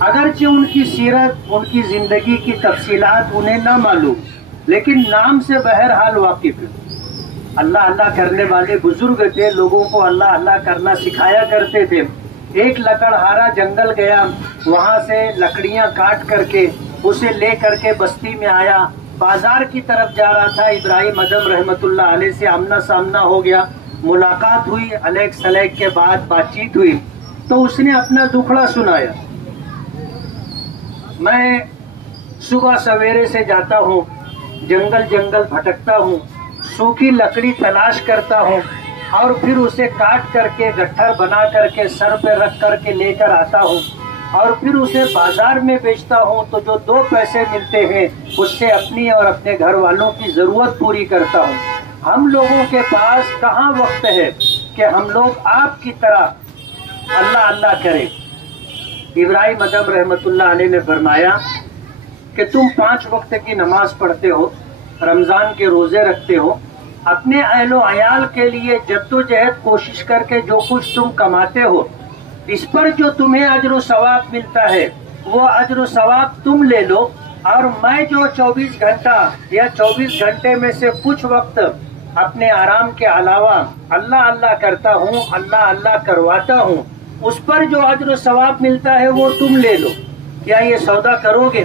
اگرچہ ان کی سیرت، ان کی زندگی کی تفصیلات انہیں نہ معلوم، لیکن نام سے بہرحال واقف ہے۔ اللہ اللہ کرنے والے بزرگ تھے، لوگوں کو اللہ اللہ کرنا سکھایا کرتے تھے۔ ایک لکڑہارا جنگل گیا، وہاں سے لکڑیاں کاٹ کر کے اسے لے کر کے بستی میں آیا، بازار کی طرف جا رہا تھا۔ ابراہیم ادم رحمت اللہ علیہ سے آمنا سامنا ہو گیا، ملاقات ہوئی، الیک سلیک کے بعد بات چیت ہوئی، تو اس نے اپنا دکھڑا سنایا۔ میں صبح سویرے سے جاتا ہوں، جنگل جنگل بھٹکتا ہوں، سوکھی لکڑی تلاش کرتا ہوں اور پھر اسے کاٹ کر کے گٹھر بنا کر کے سر پہ رکھ کر کے لے کر آتا ہوں اور پھر اسے بازار میں بیچتا ہوں، تو جو 2 پیسے ملتے ہیں اس سے اپنی اور اپنے گھر والوں کی ضرورت پوری کرتا ہوں۔ ہم لوگوں کے پاس کہاں وقت ہے کہ ہم لوگ آپ کی طرح اللہ اللہ کریں؟ ابراہیم ادم رحمت اللہ علیہ نے فرمایا کہ تم 5 وقت کی نماز پڑھتے ہو، رمضان کے روزے رکھتے ہو، اپنے اہل و عیال کے لیے جدوجہد کوشش کر کے جو کچھ تم کماتے ہو، اس پر جو تمہیں اجر و ثواب ملتا ہے وہ اجر و ثواب تم لے لو، اور میں جو 24 گھنٹہ یا 24 گھنٹے میں سے کچھ وقت اپنے آرام کے علاوہ اللہ اللہ کرتا ہوں، اللہ اللہ کرواتا ہوں، اس پر جو اجر و ثواب ملتا ہے وہ تم لے لو۔ کیا یہ سودا کرو گے؟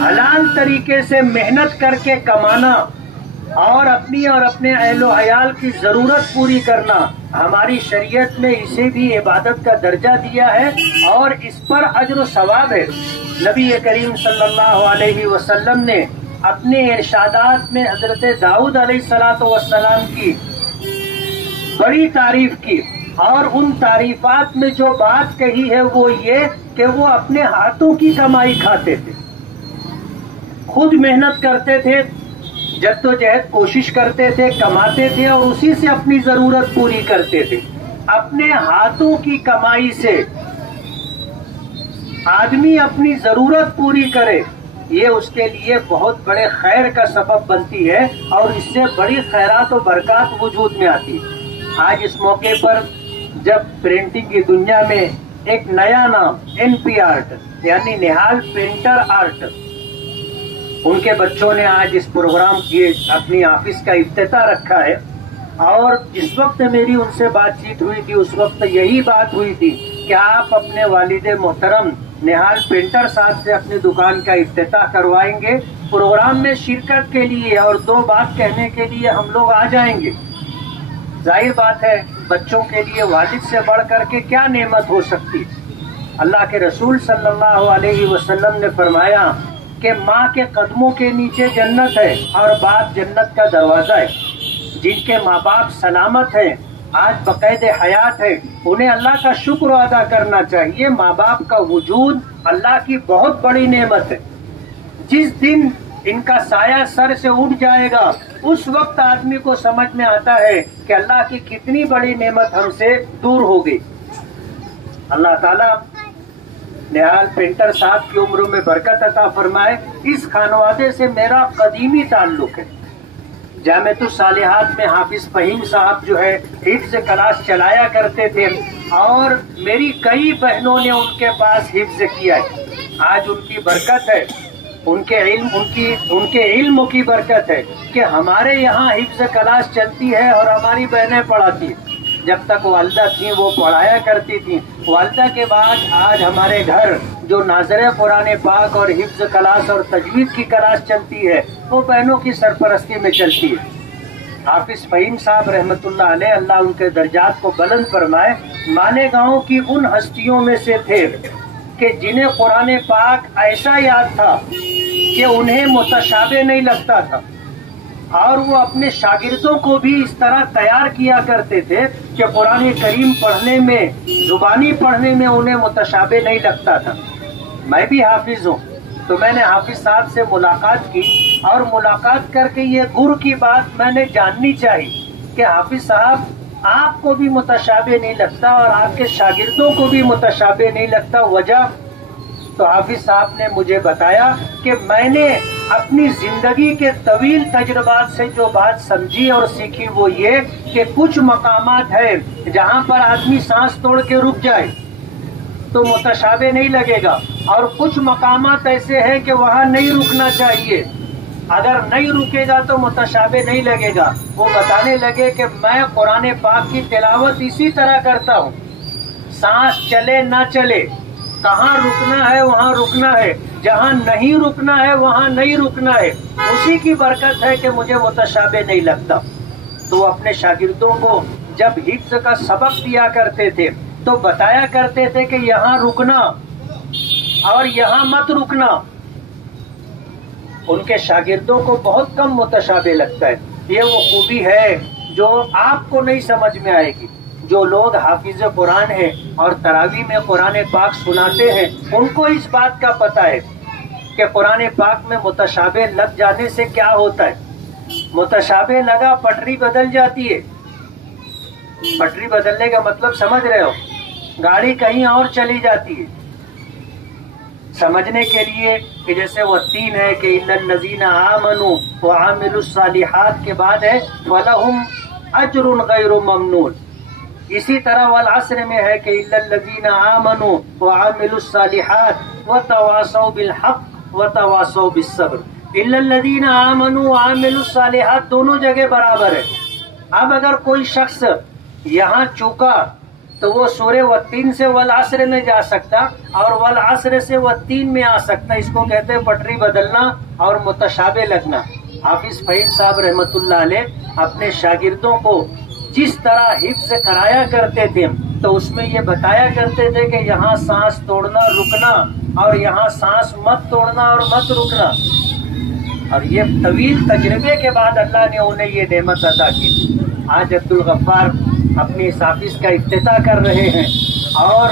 حلال طریقے سے محنت کر کے کمانا اور اپنی اور اپنے اہل و عیال کی ضرورت پوری کرنا، ہماری شریعت میں اسے بھی عبادت کا درجہ دیا ہے اور اس پر اجر و ثواب ہے۔ نبی کریم صلی اللہ علیہ وسلم نے اپنے ارشادات میں حضرت داؤد علیہ السلام کی بڑی تعریف کی، اور ان تعریفات میں جو بات کہی ہے وہ یہ کہ وہ اپنے ہاتھوں کی کمائی کھاتے تھے، خود محنت کرتے تھے، جدوجہد کوشش کرتے تھے، کماتے تھے اور اسی سے اپنی ضرورت پوری کرتے تھے۔ اپنے ہاتھوں کی کمائی سے آدمی اپنی ضرورت پوری کرے، یہ اس کے لیے بہت بڑے خیر کا سبب بنتی ہے اور اس سے بڑی خیرات و برکات وجود میں آتی ہے۔ آج اس موقع پر جب پرنٹنگ کی دنیا میں ایک نیا نام NP آرٹ یعنی نہال پرنٹر آرٹ، ان کے بچوں نے آج اس پروگرام کی اپنی آفس کا افتتاح رکھا ہے، اور جس وقت میری ان سے بات چیت ہوئی تھی اس وقت یہی بات ہوئی تھی کہ آپ اپنے والد محترم نہال پرنٹر صاحب سے اپنی دکان کا افتتاح کروائیں گے۔ پروگرام میں شرکت کے لیے اور 2 بات کہنے کے لیے ہم لوگ آ جائیں گے۔ ظاہر بات ہے بچوں کے لیے والد سے بڑھ کر کے کیا نعمت ہو سکتی۔ اللہ کے رسول صلی اللہ علیہ وسلم نے فرمایا کہ ماں کے قدموں کے نیچے جنت ہے اور باپ جنت کا دروازہ ہے۔ جن کے ماں باپ سلامت ہیں، آج بقید حیات ہے، انہیں اللہ کا شکر ادا کرنا چاہیے۔ ماں باپ کا وجود اللہ کی بہت بڑی نعمت ہے۔ جس دن ان کا سایہ سر سے اٹھ جائے گا اس وقت آدمی کو سمجھ میں آتا ہے کہ اللہ کی کتنی بڑی نعمت ہم سے دور ہو گئی۔ اللہ تعالیٰ نہال پرنٹر صاحب کی عمروں میں برکت عطا فرمائے۔ اس خانوادے سے میرا قدیمی تعلق ہے۔ جامعۃ الصالحات میں حافظ فہیم صاحب جو ہے حفظ کلاس چلایا کرتے تھے، اور میری کئی بہنوں نے ان کے پاس حفظ کیا ہے۔ آج ان کی برکت ہے، ان کے علم کی برکت ہے کہ ہمارے یہاں حفظ کلاس چلتی ہے اور ہماری بہنیں پڑھاتی ہیں۔ جب تک والدہ تھیں وہ پڑھایا کرتی تھیں، والدہ کے بعد آج ہمارے گھر جو ناظر قرآن پاک اور حفظ کلاس اور تجوید کی کلاس چلتی ہے وہ بہنوں کی سرپرستی میں چلتی ہے۔ حافظ فہیم صاحب رحمت اللہ علیہ، اللہ ان کے درجات کو بلند فرمائے، مالیگاؤں کی ان ہستیوں میں سے تھے کہ جنہیں قرآن پاک ایسا یاد تھا کہ انہیں متشابہ نہیں لگتا تھا، اور وہ اپنے شاگردوں کو بھی اس طرح تیار کیا کرتے تھے کہ قرآن کریم پڑھنے میں، زبانی پڑھنے میں انہیں متشابہ نہیں لگتا تھا۔ میں بھی حافظ ہوں، تو میں نے حافظ صاحب سے ملاقات کی، اور ملاقات کر کے یہ گر کی بات میں نے جاننی چاہی کہ حافظ صاحب آپ کو بھی متشابہ نہیں لگتا اور آپ کے شاگردوں کو بھی متشابہ نہیں لگتا، وجہ؟ تو حافظ صاحب نے مجھے بتایا کہ میں نے اپنی زندگی کے طویل تجربات سے جو بات سمجھی اور سیکھی وہ یہ کہ کچھ مقامات ہیں جہاں پر آدمی سانس توڑ کے رک جائے تو متشابہ نہیں لگے گا، اور کچھ مقامات ایسے ہیں کہ وہاں نہیں رکنا چاہیے، اگر نہیں رکے گا تو متشابہ نہیں لگے گا۔ وہ بتانے لگے کہ میں قرآن پاک کی تلاوت اسی طرح کرتا ہوں، سانس چلے نہ چلے، کہاں رکنا ہے وہاں رکنا ہے، جہاں نہیں رکنا ہے وہاں نہیں رکنا ہے، اسی کی برکت ہے کہ مجھے متشابہ نہیں لگتا۔ تو وہ اپنے شاگردوں کو جب حفظ کا سبق دیا کرتے تھے تو بتایا کرتے تھے کہ یہاں رکنا اور یہاں مت رکنا۔ ان کے شاگردوں کو بہت کم متشابہ لگتا ہے۔ یہ وہ خوبی ہے جو آپ کو نہیں سمجھ میں آئے گی۔ جو لوگ حافظ قرآن ہیں اور تراویح میں قرآن پاک سناتے ہیں ان کو اس بات کا پتہ ہے کہ قرآن پاک میں متشابہ لگ جانے سے کیا ہوتا ہے۔ متشابہ لگا پٹری بدل جاتی ہے۔ پٹری بدلنے کا مطلب سمجھ رہے ہو، گاڑی کہیں اور چلی جاتی ہے۔ سمجھنے کے لیے کہ جیسے وہ تین ہے کہ اِلَّا الَّذِينَ آمَنُوا وَعَمِلُوا الصَّالِحَاتِ کے بعد ہے فَلَهُمْ أَجْرٌ غَيْرُ مَمْنُونٍ، اسی طرح والعصر میں ہے کہ اِلَّا الَّذِينَ آمَنُوا وَعَمِلُوا الصَّالِحَاتِ وَتَوَاصَوْا بِالْحَقِّ وَتَوَاصَوْا بِالصَّبْرِ۔ اِلَّا الَّذِينَ آمَنُوا وَعَمِلُوا الصَّالِحَاتِ دونوں جگہ برابر ہے۔ اب اگر کوئی شخص یہاں چوکا تو وہ سورہ والتین سے والعصر میں جا سکتا اور والعصر سے والتین میں آ سکتا۔ اس کو کہتے ہیں پٹری بدلنا اور متشابہ لگنا۔ حافظ فہیم صاحب رحمۃ اللہ علیہ اپنے شاگردوں کو جس طرح حفظ کرایا کرتے تھے تو اس میں یہ بتایا کرتے تھے کہ یہاں سانس توڑنا رکنا اور یہاں سانس مت توڑنا اور مت رکنا۔ اور یہ طویل تجربے کے بعد اللہ نے انہیں یہ نعمت عطا کی۔ آج عبد الغفار اپنی اس آفس کا افتتاح کر رہے ہیں اور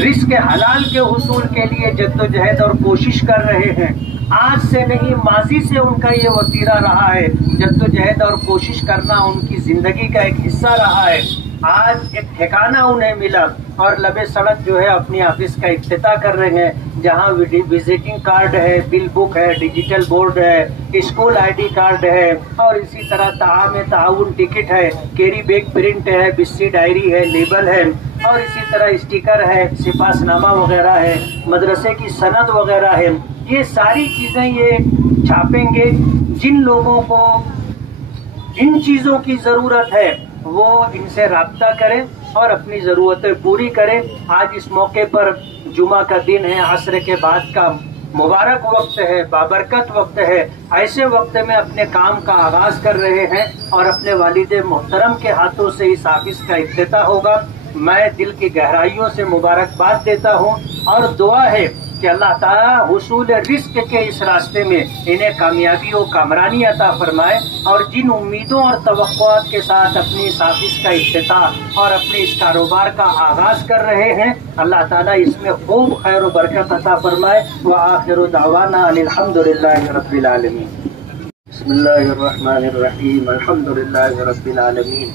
رزق حلال کے حصول کے لیے جدوجہد اور کوشش کر رہے ہیں۔ آج سے نہیں ماضی سے ان کا یہ وتیرہ رہا ہے، جدوجہد اور کوشش کرنا ان کی زندگی کا ایک حصہ رہا ہے۔ آج ایک ٹھکانہ انہیں ملا اور لبے سڑک جو ہے اپنی آفس کا افتتاح کر رہے ہیں، جہاں وزٹنگ کارڈ ہے، بل بک ہے، ڈیجیٹل بورڈ ہے، اسکول آئی ڈی کارڈ ہے، اور اسی طرح طعام تعاون ٹکٹ ہے، کیری بیگ پرنٹ ہے، بسی ڈائری ہے، لیبل ہے، اور اسی طرح اسٹیکر ہے، سپاس نامہ وغیرہ ہے، مدرسے کی سند وغیرہ ہے۔ یہ ساری چیزیں یہ چھاپیں گے۔ جن لوگوں کو ان چیزوں کی ضرورت ہے وہ ان سے رابطہ کریں اور اپنی ضرورتیں پوری کریں۔ آج اس موقع پر جمعہ کا دن ہے، عصر کے بعد کا مبارک وقت ہے، بابرکت وقت ہے۔ ایسے وقت میں اپنے کام کا آغاز کر رہے ہیں اور اپنے والد محترم کے ہاتھوں سے اس آفس کا افتتاح ہوگا۔ میں دل کی گہرائیوں سے مبارکباد دیتا ہوں اور دعا ہے کہ اللہ تعالیٰ حصول رزق کے اس راستے میں انہیں کامیابی و کامرانی عطا فرمائے، اور جن امیدوں اور توقعات کے ساتھ اپنی اس آفس کا افتتاح اور اپنے اس کاروبار کا آغاز کر رہے ہیں اللہ تعالیٰ اس میں خوب خیر و برکت عطا فرمائے۔ وآخر دعوانا ان الحمد للہ رب العالمین۔ بسم اللہ الرحمن الرحیم، الحمد للہ رب العالمین۔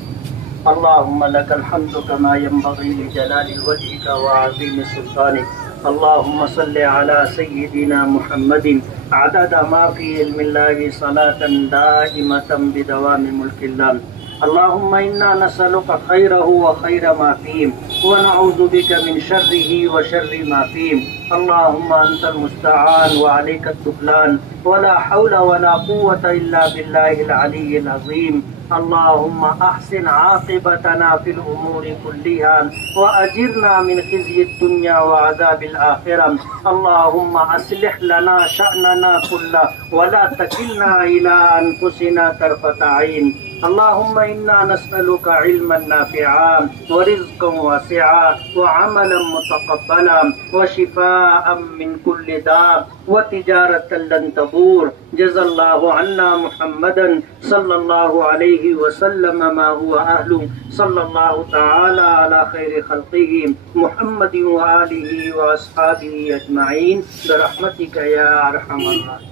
اللہم لک الحمد کما ینبغی لجلال وجہک وعظیم سلطانک۔ اللهم صل على سيدنا محمد عدد ما في علم الله صلاة دائمة بدوام ملك الله۔ اللهم إنا نسألك خيره وخير ما فيه ونعوذ بك من شره وشر ما فيه۔ اللهم أنت المستعان وعليك التكلان ولا حول ولا قوة إلا بالله العلي العظيم۔ اللهم احسن عاقبتنا في الامور كلها واجرنا من خزي الدنيا وعذاب الاخره۔ اللهم اصلح لنا شأننا كله ولا تكلنا الى انفسنا طرفة عين۔ اللهم انا نسألك علما نافعا ورزقا واسعا وعملا متقبلا وشفاء من كل داء وتجارة لن تبور۔ جزا الله عنا محمدا صلى الله عليه وسلم ما هو أهله، صلى الله تعالى على خير خلقه محمد وآله وأصحابه أجمعين برحمتك يا أرحم الراحمين۔